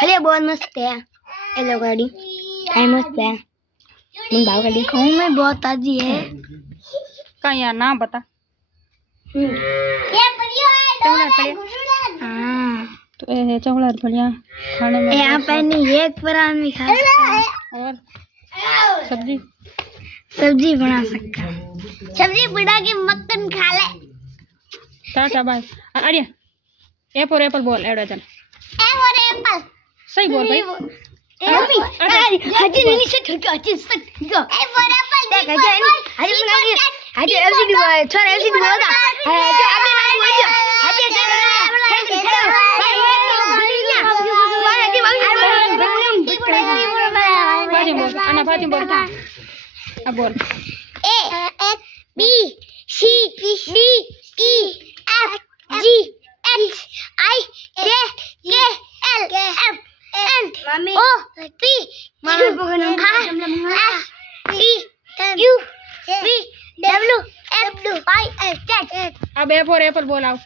फले बहुत मस्त है ये लो गाड़ी काय मस्त है मन भाव का देखो में बहुत ताजी है का यार नाम बता ये बढ़िया है हां तो ये चौड़ा बढ़िया खाने में यहाँ पे नहीं एक पर आदमी खा सकता है और सब्जी सब्जी बना सकता है सब्जी बना के मक्खन खा ले टाटा बाय अरे एप्पल बोल एडो जन एप्पल सही बोल भाई हजी नहीं से ठोक हजी से ठोक एप्पल देख हजी बना के हजी एलसीडी वाला छोरा एलसीडी वाला जो आगे ना बोल हजी से फातिम बोल अब बोल A B C D E F G H I J K L M N O P Q R S T U V W X Y Z अब एप्पल बोल आओ